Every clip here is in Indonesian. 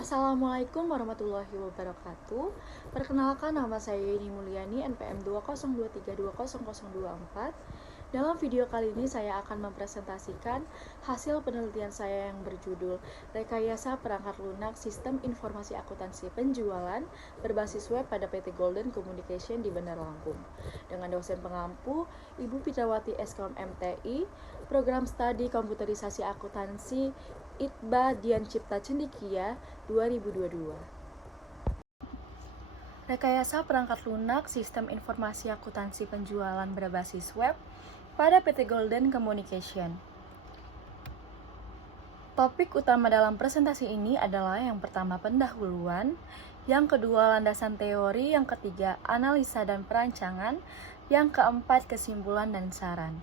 Assalamualaikum warahmatullahi wabarakatuh. Perkenalkan, nama saya Yeni Mulyani, NPM 202320024. Dalam video kali ini saya akan mempresentasikan hasil penelitian saya yang berjudul Rekayasa Perangkat Lunak Sistem Informasi Akuntansi Penjualan berbasis web pada PT Golden Communication di Bandar Lampung. Dengan dosen pengampu Ibu Pitrawati Eskom MTI, Program Studi Komputerisasi Akuntansi ITBA Dian Cipta Cendikia 2022. Rekayasa perangkat lunak sistem informasi akuntansi penjualan berbasis web pada PT Golden Communication. Topik utama dalam presentasi ini adalah yang pertama pendahuluan, yang kedua landasan teori, yang ketiga analisa dan perancangan, yang keempat kesimpulan dan saran.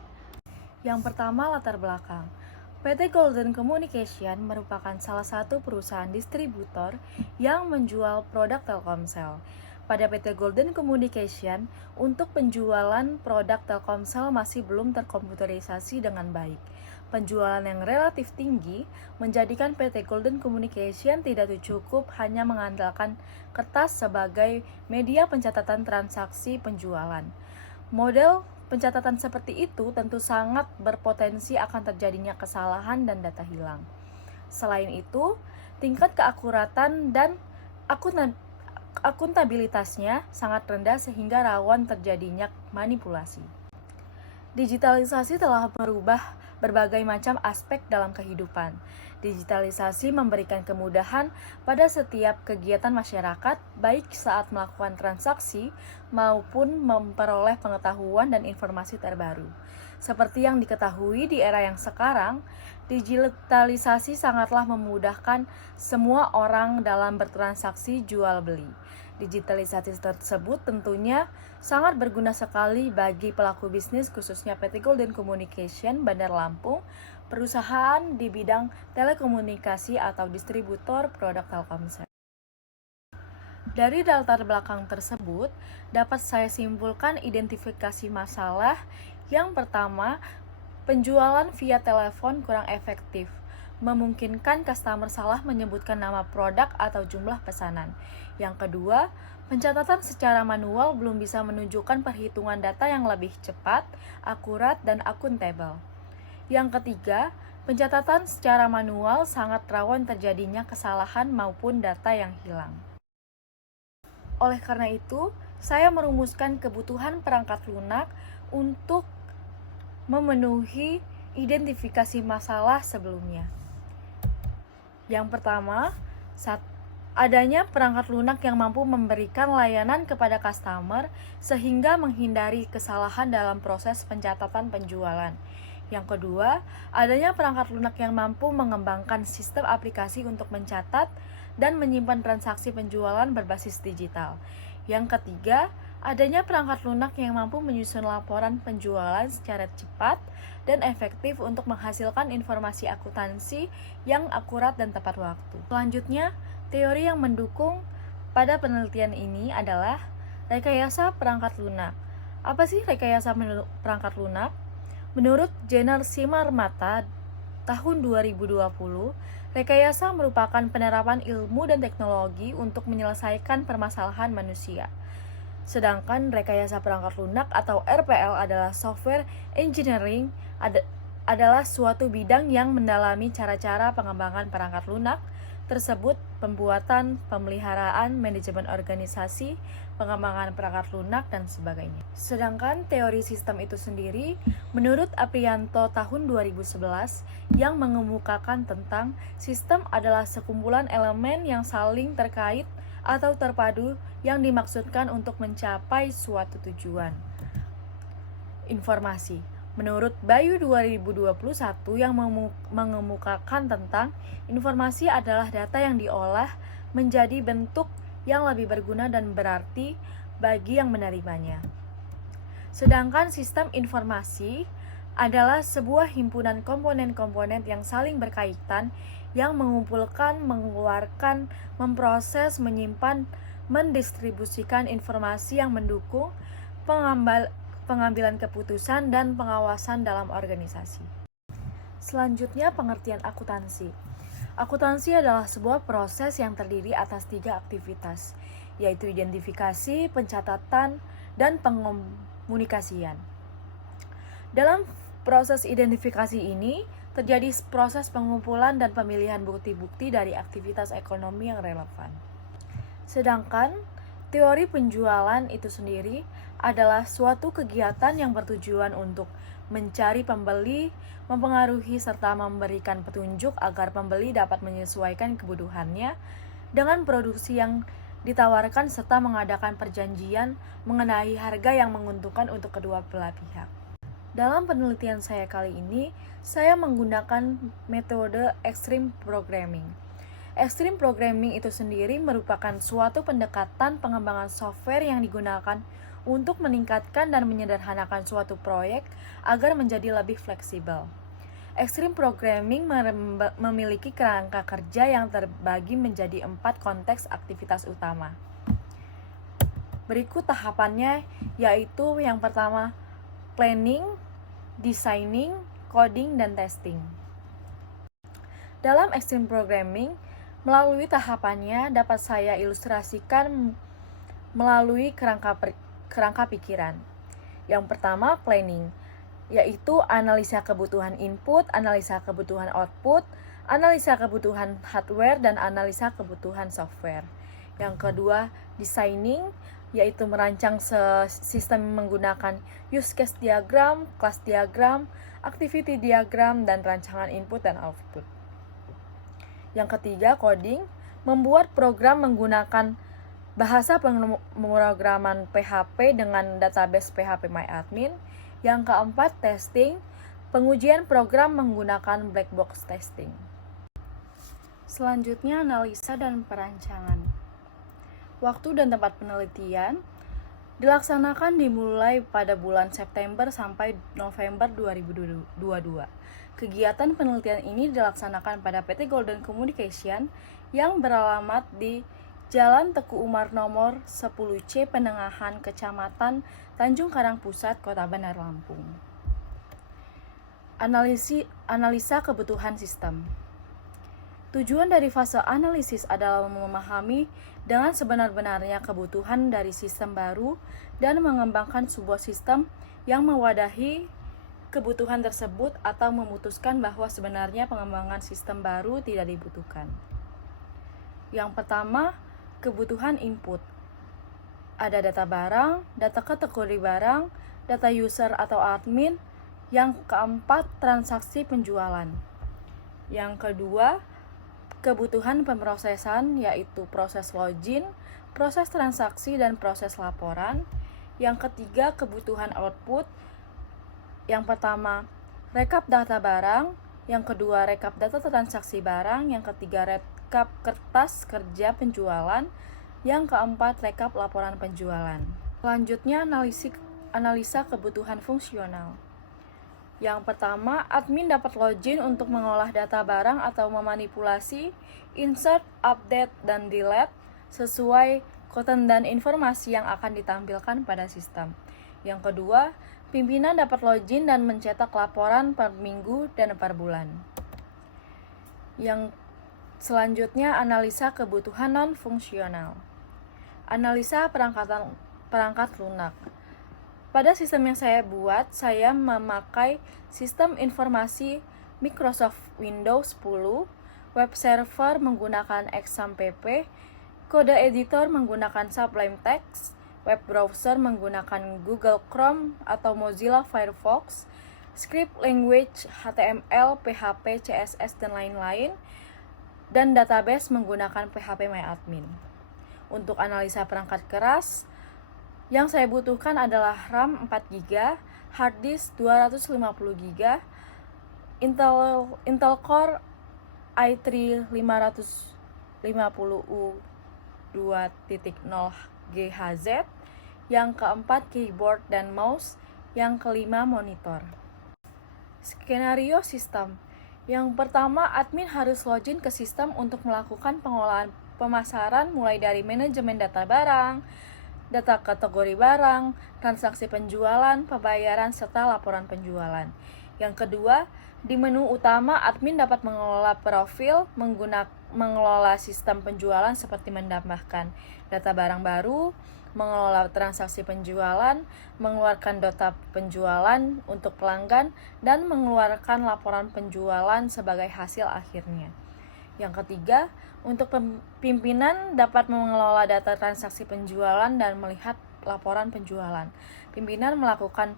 Yang pertama latar belakang. PT Golden Communication merupakan salah satu perusahaan distributor yang menjual produk Telkomsel. Pada PT Golden Communication, untuk penjualan produk Telkomsel masih belum terkomputerisasi dengan baik. Penjualan yang relatif tinggi menjadikan PT Golden Communication tidak cukup hanya mengandalkan kertas sebagai media pencatatan transaksi penjualan. Model pencatatan seperti itu tentu sangat berpotensi akan terjadinya kesalahan dan data hilang. Selain itu, tingkat keakuratan dan akuntabilitasnya sangat rendah sehingga rawan terjadinya manipulasi. Digitalisasi telah merubah berbagai macam aspek dalam kehidupan. Digitalisasi memberikan kemudahan pada setiap kegiatan masyarakat, baik saat melakukan transaksi maupun memperoleh pengetahuan dan informasi terbaru. Seperti yang diketahui di era yang sekarang, digitalisasi sangatlah memudahkan semua orang dalam bertransaksi jual beli. Digitalisasi tersebut tentunya sangat berguna sekali bagi pelaku bisnis, khususnya PT Golden Communication Bandar Lampung, perusahaan di bidang telekomunikasi atau distributor produk Telkomsel. Dari latar belakang tersebut, dapat saya simpulkan identifikasi masalah. Yang pertama, penjualan via telepon kurang efektif, memungkinkan customer salah menyebutkan nama produk atau jumlah pesanan. Yang kedua, pencatatan secara manual belum bisa menunjukkan perhitungan data yang lebih cepat, akurat, dan akuntabel. Yang ketiga, pencatatan secara manual sangat rawan terjadinya kesalahan maupun data yang hilang. Oleh karena itu, saya merumuskan kebutuhan perangkat lunak untuk memenuhi identifikasi masalah sebelumnya. Yang pertama, adanya perangkat lunak yang mampu memberikan layanan kepada customer sehingga menghindari kesalahan dalam proses pencatatan penjualan. Yang kedua, adanya perangkat lunak yang mampu mengembangkan sistem aplikasi untuk mencatat dan menyimpan transaksi penjualan berbasis digital. Yang ketiga, adanya perangkat lunak yang mampu menyusun laporan penjualan secara cepat dan efektif untuk menghasilkan informasi akuntansi yang akurat dan tepat waktu. Selanjutnya, teori yang mendukung pada penelitian ini adalah rekayasa perangkat lunak. Apa sih rekayasa perangkat lunak? Menurut Jenner Simarmata tahun 2020, rekayasa merupakan penerapan ilmu dan teknologi untuk menyelesaikan permasalahan manusia. Sedangkan rekayasa perangkat lunak atau RPL adalah software engineering, adalah suatu bidang yang mendalami cara-cara pengembangan perangkat lunak tersebut, pembuatan, pemeliharaan, manajemen organisasi, pengembangan perangkat lunak, dan sebagainya. Sedangkan teori sistem itu sendiri, menurut Aprianto tahun 2011, yang mengemukakan tentang sistem adalah sekumpulan elemen yang saling terkait atau terpadu yang dimaksudkan untuk mencapai suatu tujuan. Informasi. Menurut Bayu 2021 yang mengemukakan tentang informasi adalah data yang diolah menjadi bentuk yang lebih berguna dan berarti bagi yang menerimanya. Sedangkan sistem informasi adalah sebuah himpunan komponen-komponen yang saling berkaitan yang mengumpulkan, mengeluarkan, memproses, menyimpan, mendistribusikan informasi yang mendukung pengambilan keputusan dan pengawasan dalam organisasi. Selanjutnya, pengertian akuntansi. Akuntansi adalah sebuah proses yang terdiri atas 3 aktivitas, yaitu identifikasi, pencatatan, dan pengomunikasian. Dalam proses identifikasi ini, terjadi proses pengumpulan dan pemilihan bukti-bukti dari aktivitas ekonomi yang relevan. Sedangkan, teori penjualan itu sendiri adalah suatu kegiatan yang bertujuan untuk mencari pembeli, mempengaruhi serta memberikan petunjuk agar pembeli dapat menyesuaikan kebutuhannya dengan produksi yang ditawarkan serta mengadakan perjanjian mengenai harga yang menguntungkan untuk kedua belah pihak. Dalam penelitian saya kali ini, saya menggunakan metode extreme programming. Extreme programming itu sendiri merupakan suatu pendekatan pengembangan software yang digunakan untuk meningkatkan dan menyederhanakan suatu proyek agar menjadi lebih fleksibel. Extreme programming memiliki kerangka kerja yang terbagi menjadi 4 konteks aktivitas utama. Berikut tahapannya, yaitu yang pertama, planning, designing, coding, dan testing. Dalam extreme programming, melalui tahapannya dapat saya ilustrasikan melalui kerangka pikiran. Yang pertama, planning, yaitu analisa kebutuhan input, analisa kebutuhan output, analisa kebutuhan hardware, dan analisa kebutuhan software. Yang kedua, designing, yaitu merancang sistem menggunakan use case diagram, class diagram, activity diagram, dan rancangan input dan output. Yang ketiga, coding, membuat program menggunakan bahasa pemrograman PHP dengan database PHP-MyAdmin. Yang keempat, testing, pengujian program menggunakan black box testing. Selanjutnya, analisa dan perancangan. Waktu dan tempat penelitian dilaksanakan dimulai pada bulan September sampai November 2022. Kegiatan penelitian ini dilaksanakan pada PT Golden Communication yang beralamat di Jalan Teguh Umar nomor 10C Penengahan, Kecamatan Tanjung Karang Pusat, Kota Bandar Lampung. Analisa kebutuhan sistem. Tujuan dari fase analisis adalah memahami dengan sebenar-benarnya kebutuhan dari sistem baru dan mengembangkan sebuah sistem yang mewadahi kebutuhan tersebut atau memutuskan bahwa sebenarnya pengembangan sistem baru tidak dibutuhkan. Yang pertama, kebutuhan input. Ada data barang, data kategori barang, data user atau admin. Yang keempat, transaksi penjualan. Yang kedua, kebutuhan pemrosesan, yaitu proses login, proses transaksi, dan proses laporan. Yang ketiga, kebutuhan output. Yang pertama, rekap data barang. Yang kedua, rekap data transaksi barang. Yang ketiga, rekap kertas kerja penjualan. Yang keempat, rekap laporan penjualan. Selanjutnya, analisa kebutuhan fungsional. Yang pertama, admin dapat login untuk mengolah data barang atau memanipulasi, insert, update, dan delete sesuai konten dan informasi yang akan ditampilkan pada sistem. Yang kedua, pimpinan dapat login dan mencetak laporan per minggu dan per bulan. Yang selanjutnya, analisa kebutuhan non-fungsional. Analisa perangkat lunak. Pada sistem yang saya buat, saya memakai sistem informasi Microsoft Windows 10, web server menggunakan XAMPP, kode editor menggunakan Sublime Text, web browser menggunakan Google Chrome atau Mozilla Firefox, script language HTML, PHP, CSS, dan lain-lain, dan database menggunakan PHP-MyAdmin. Untuk analisa perangkat keras, yang saya butuhkan adalah RAM 4GB, hard disk 250GB, Intel Core i3 550U 2.0 GHz, yang keempat keyboard dan mouse, yang kelima monitor. Skenario sistem. Yang pertama, admin harus login ke sistem untuk melakukan pengolahan pemasaran mulai dari manajemen data barang, data kategori barang, transaksi penjualan, pembayaran, serta laporan penjualan. Yang kedua, di menu utama admin dapat mengelola profil, mengelola sistem penjualan seperti menambahkan data barang baru, mengelola transaksi penjualan, mengeluarkan data penjualan untuk pelanggan, dan mengeluarkan laporan penjualan sebagai hasil akhirnya. Yang ketiga, untuk pimpinan dapat mengelola data transaksi penjualan dan melihat laporan penjualan. Pimpinan melakukan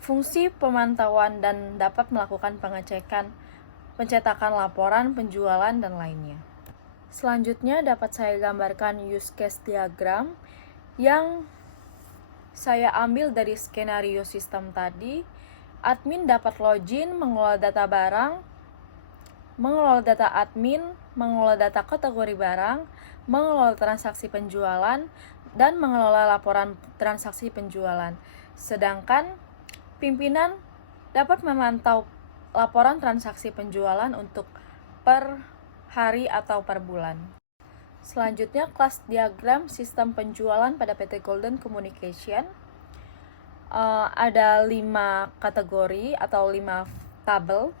fungsi pemantauan dan dapat melakukan pencetakan laporan penjualan dan lainnya. Selanjutnya dapat saya gambarkan use case diagram yang saya ambil dari skenario sistem tadi. Admin dapat login, mengelola data barang, mengelola data admin, mengelola data kategori barang, mengelola transaksi penjualan, dan mengelola laporan transaksi penjualan. Sedangkan pimpinan dapat memantau laporan transaksi penjualan untuk per hari atau per bulan. Selanjutnya, kelas diagram sistem penjualan pada PT Golden Communication. Ada 5 kategori atau 5 tabel.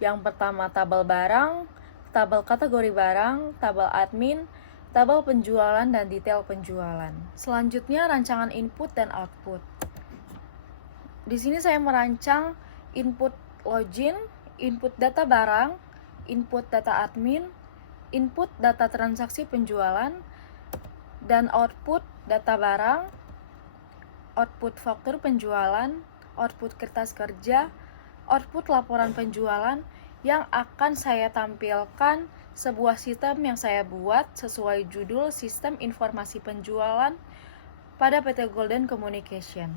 Yang pertama tabel barang, tabel kategori barang, tabel admin, tabel penjualan, dan detail penjualan. Selanjutnya, rancangan input dan output. Di sini saya merancang input login, input data barang, input data admin, input data transaksi penjualan, dan output data barang, output faktur penjualan, output kertas kerja, output laporan penjualan, yang akan saya tampilkan sebuah sistem yang saya buat sesuai judul Sistem Informasi Penjualan pada PT Golden Communication.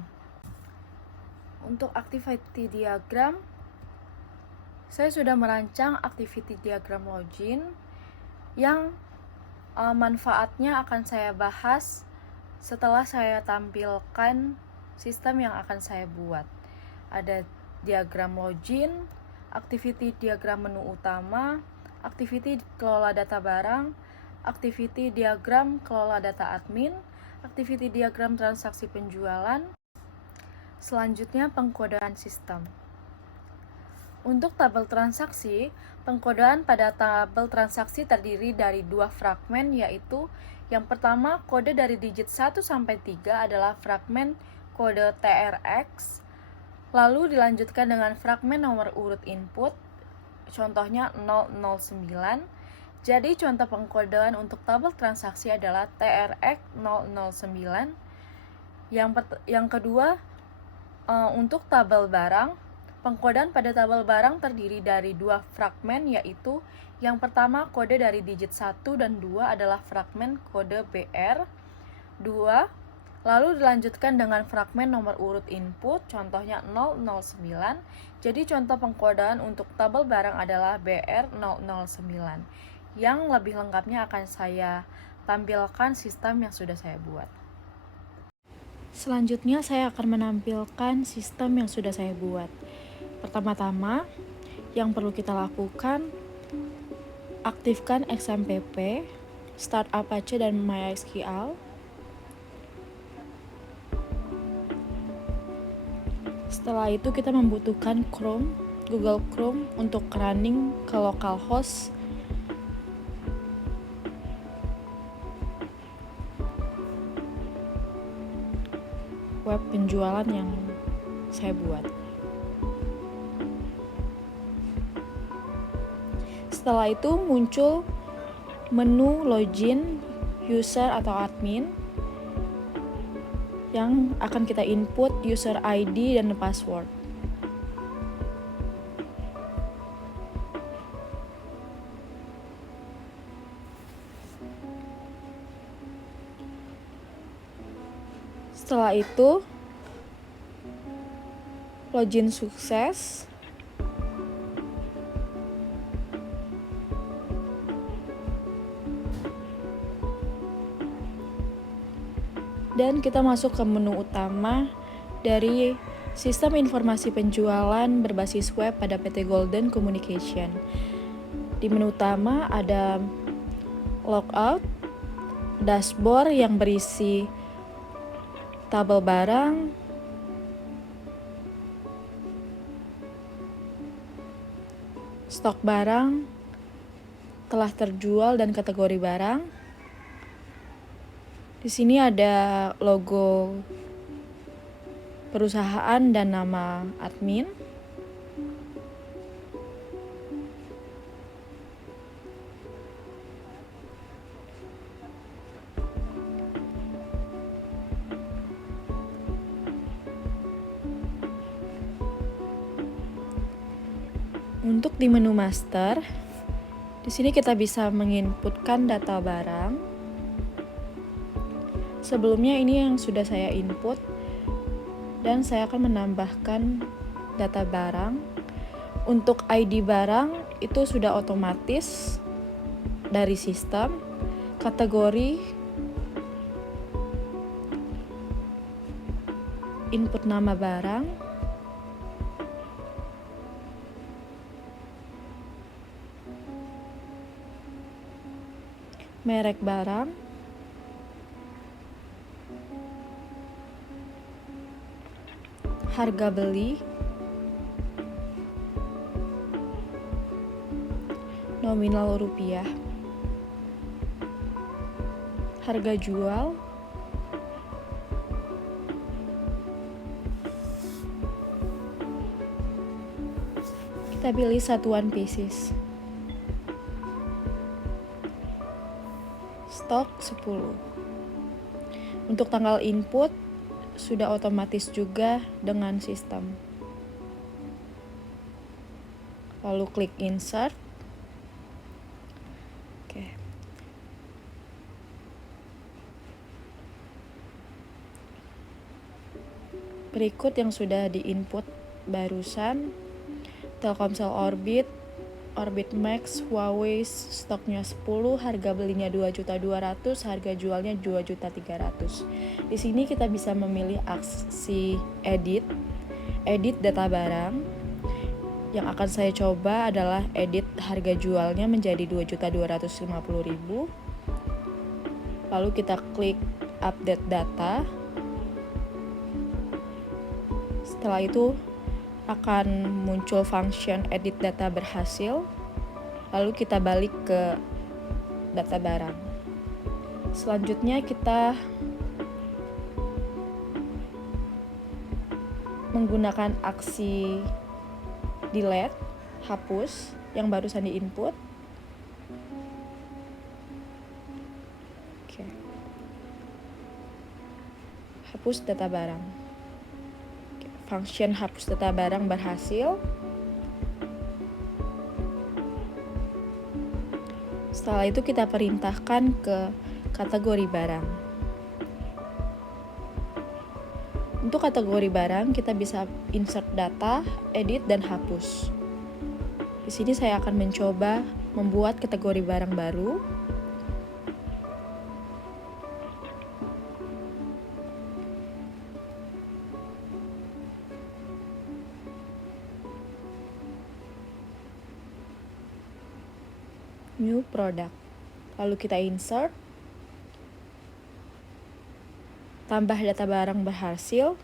Untuk activity diagram, saya sudah merancang activity diagram login yang manfaatnya akan saya bahas setelah saya tampilkan sistem yang akan saya buat. Ada diagram login, activity diagram menu utama, activity kelola data barang, activity diagram kelola data admin, activity diagram transaksi penjualan. Selanjutnya, pengkodaan sistem. Untuk tabel transaksi, pengkodaan pada tabel transaksi terdiri dari 2 fragmen, yaitu yang pertama, kode dari digit 1 sampai 3 adalah fragmen kode TRX, lalu dilanjutkan dengan fragmen nomor urut input, contohnya 009. Jadi contoh pengkodaan untuk tabel transaksi adalah TRX 009. Yang kedua, untuk tabel barang, pengkodaan pada tabel barang terdiri dari 2 fragmen, yaitu yang pertama kode dari digit 1 dan 2 adalah fragmen kode BR 2, lalu dilanjutkan dengan fragmen nomor urut input, contohnya 009. Jadi contoh pengkodaan untuk tabel barang adalah BR 009. Yang lebih lengkapnya akan saya tampilkan sistem yang sudah saya buat. Selanjutnya saya akan menampilkan sistem yang sudah saya buat. Pertama-tama, yang perlu kita lakukan, aktifkan XMPP, start Apache dan MySQL. Setelah itu kita membutuhkan Google Chrome untuk running ke localhost. Web penjualan yang saya buat. Setelah itu muncul menu login, user atau admin yang akan kita input user ID dan password. Setelah itu login sukses. Dan kita masuk ke menu utama dari Sistem Informasi Penjualan berbasis web pada PT Golden Communication. Di menu utama ada logout, dashboard yang berisi tabel barang, stok barang, telah terjual dan kategori barang. Di sini ada logo perusahaan dan nama admin. Untuk di menu master, di sini kita bisa menginputkan data barang. Sebelumnya ini yang sudah saya input dan saya akan menambahkan data barang. Untuk ID barang itu sudah otomatis dari sistem. Kategori, input nama barang, merek barang, harga beli, nominal rupiah, harga jual, kita pilih satuan pieces, stok 10. Untuk tanggal input sudah otomatis juga dengan sistem. Lalu klik insert. Oke. Berikut yang sudah diinput barusan: Telkomsel Orbit, Orbit Max, Huawei, stoknya 10, harga belinya 2.200.000, harga jualnya 2.300.000. Di sini kita bisa memilih aksi edit data barang. Yang akan saya coba adalah edit harga jualnya menjadi 2.250.000. Lalu kita klik update data. Setelah itu akan muncul function edit data berhasil. Lalu kita balik ke data barang. Selanjutnya kita menggunakan aksi delete, hapus yang barusan diinput. Oke. Hapus data barang. Function hapus data barang berhasil. Setelah itu kita perintahkan ke kategori barang. Untuk kategori barang kita bisa insert data, edit, dan hapus. Di sini saya akan mencoba membuat kategori barang baru. New product. Lalu kita insert. Tambah data barang berhasil.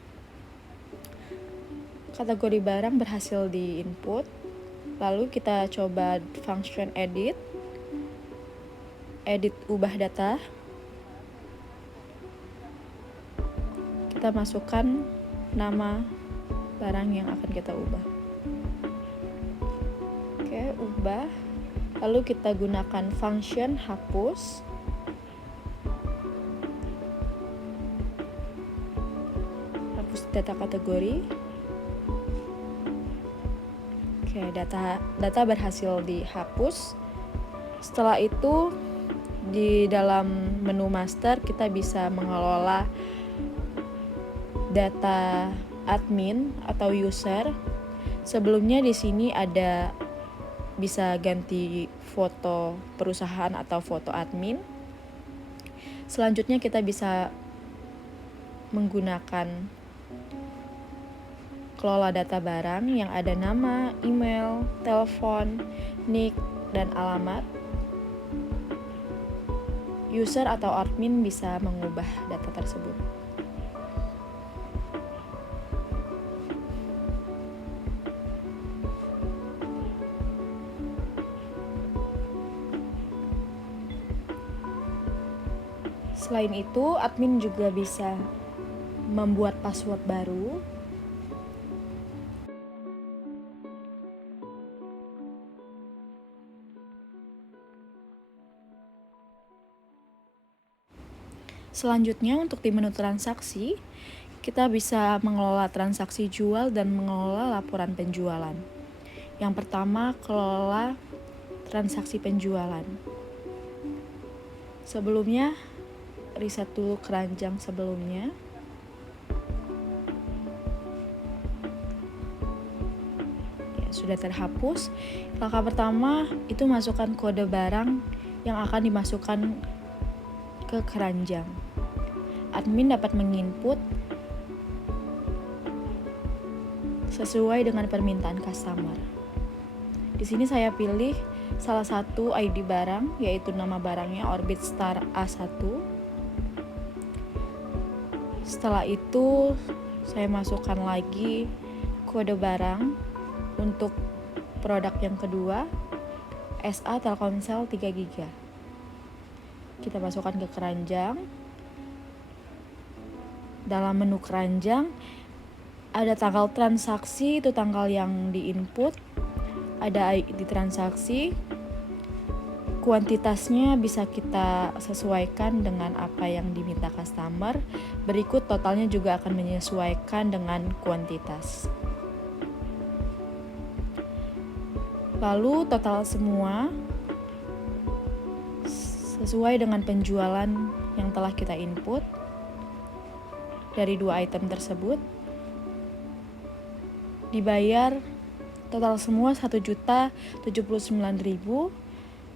Kategori barang berhasil di input. Lalu kita coba function edit. Edit ubah data. Kita masukkan nama barang yang akan kita ubah. Oke, ubah. Lalu kita gunakan function hapus. Hapus data kategori. Oke, data berhasil dihapus. Setelah itu di dalam menu master kita bisa mengelola data admin atau user. Sebelumnya di sini ada bisa ganti foto perusahaan atau foto admin. Selanjutnya kita bisa menggunakan kelola data barang yang ada nama, email, telepon, nick, dan alamat. User atau admin bisa mengubah data tersebut. Selain itu, admin juga bisa membuat password baru. Selanjutnya, untuk di menu transaksi, kita bisa mengelola transaksi jual dan mengelola laporan penjualan. Yang pertama, kelola transaksi penjualan. Sebelumnya, riset dulu keranjang sebelumnya. Ya, sudah terhapus. Langkah pertama, itu masukkan kode barang yang akan dimasukkan ke keranjang. Admin dapat menginput sesuai dengan permintaan customer. Di sini saya pilih salah satu ID barang, yaitu nama barangnya Orbit Star A1. Setelah itu, saya masukkan lagi kode barang untuk produk yang kedua, SA Telkomsel 3 GB. Kita masukkan ke keranjang. Dalam menu keranjang, ada tanggal transaksi, itu tanggal yang diinput. Ada ID transaksi, kuantitasnya bisa kita sesuaikan dengan apa yang diminta customer. Berikut totalnya juga akan menyesuaikan dengan kuantitas. Lalu total semua sesuai dengan penjualan yang telah kita input dari 2 item tersebut. Dibayar total semua 1.079.000.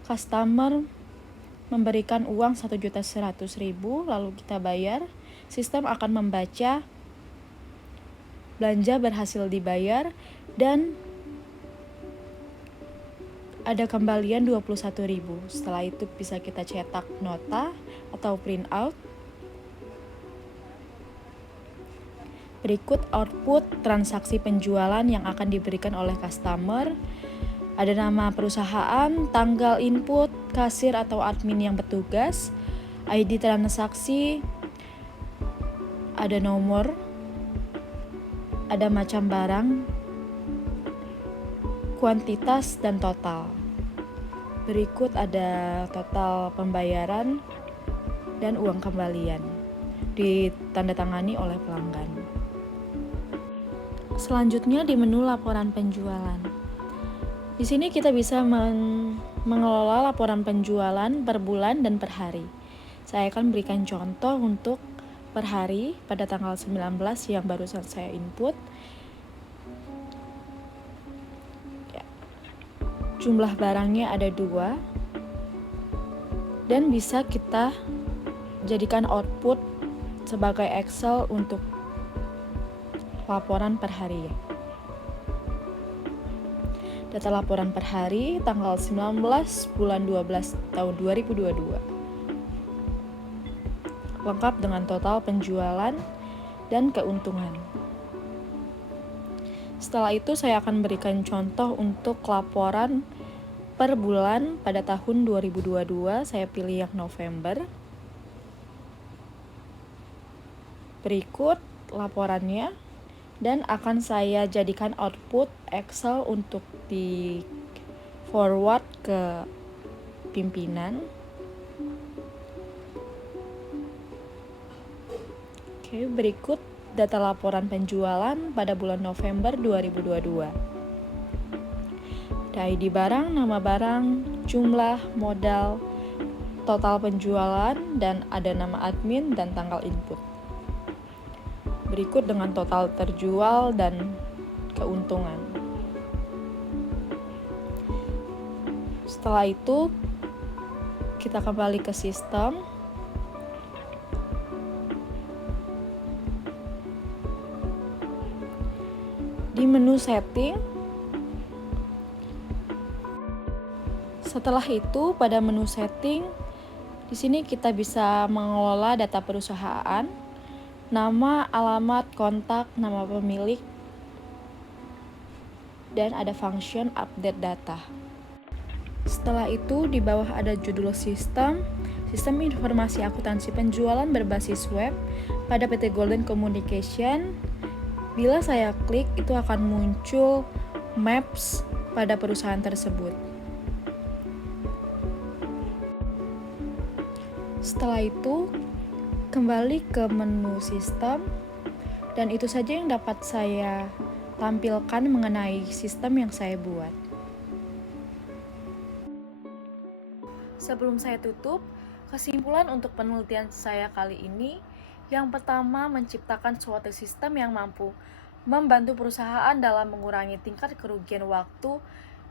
Customer memberikan uang 1.100.000, lalu kita bayar. Sistem akan membaca belanja berhasil dibayar dan ada kembalian 21.000. Setelah itu bisa kita cetak nota atau print out. Berikut output transaksi penjualan yang akan diberikan oleh customer. Ada nama perusahaan, tanggal input, kasir atau admin yang bertugas, ID transaksi, ada nomor, ada macam barang, kuantitas, dan total. Berikut ada total pembayaran dan uang kembalian, ditandatangani oleh pelanggan. Selanjutnya di menu laporan penjualan. Di sini kita bisa mengelola laporan penjualan per bulan dan per hari. Saya akan berikan contoh untuk per hari pada tanggal 19 yang barusan saya input. Ya. Jumlah barangnya ada 2 dan bisa kita jadikan output sebagai Excel untuk laporan per hari ya. Data laporan per hari tanggal 19 bulan 12 tahun 2022. Lengkap dengan total penjualan dan keuntungan. Setelah itu saya akan berikan contoh untuk laporan per bulan pada tahun 2022. Saya pilih yang November. Berikut laporannya. Dan akan saya jadikan output Excel untuk di forward ke pimpinan. Oke, berikut data laporan penjualan pada bulan November 2022. Ada ID barang, nama barang, jumlah, modal, total penjualan, dan ada nama admin dan tanggal input. Berikut dengan total terjual dan keuntungan. Setelah itu, kita kembali ke sistem. Di menu setting, setelah itu pada menu setting, di sini kita bisa mengelola data perusahaan, nama, alamat, kontak, nama pemilik, dan ada function update data. Setelah itu di bawah ada judul sistem. sistem informasi akuntansi penjualan berbasis web pada PT Golden Communication. Bila saya klik, itu akan muncul maps pada perusahaan tersebut. Setelah itu, kembali ke menu sistem, dan itu saja yang dapat saya tampilkan mengenai sistem yang saya buat. Sebelum saya tutup, kesimpulan untuk penelitian saya kali ini, yang pertama, menciptakan suatu sistem yang mampu membantu perusahaan dalam mengurangi tingkat kerugian waktu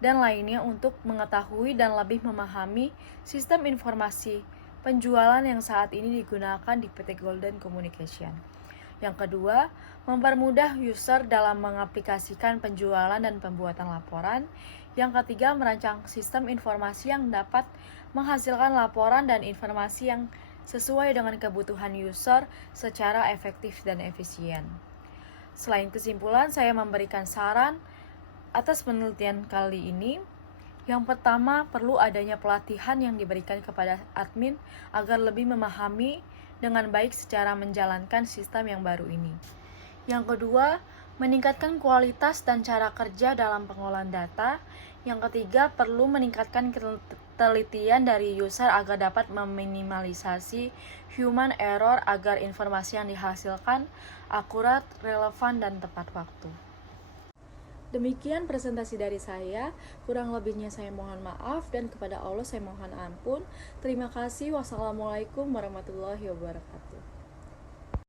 dan lainnya untuk mengetahui dan lebih memahami sistem informasi penjualan yang saat ini digunakan di PT Golden Communication. Yang kedua, mempermudah user dalam mengaplikasikan penjualan dan pembuatan laporan. Yang ketiga, merancang sistem informasi yang dapat menghasilkan laporan dan informasi yang sesuai dengan kebutuhan user secara efektif dan efisien. Selain kesimpulan, saya memberikan saran atas penelitian kali ini. Yang pertama, perlu adanya pelatihan yang diberikan kepada admin agar lebih memahami dengan baik secara menjalankan sistem yang baru ini. Yang kedua, meningkatkan kualitas dan cara kerja dalam pengolahan data. Yang ketiga, perlu meningkatkan ketelitian dari user agar dapat meminimalisasi human error agar informasi yang dihasilkan akurat, relevan, dan tepat waktu. Demikian presentasi dari saya, kurang lebihnya saya mohon maaf dan kepada Allah saya mohon ampun. Terima kasih. Wassalamualaikum warahmatullahi wabarakatuh.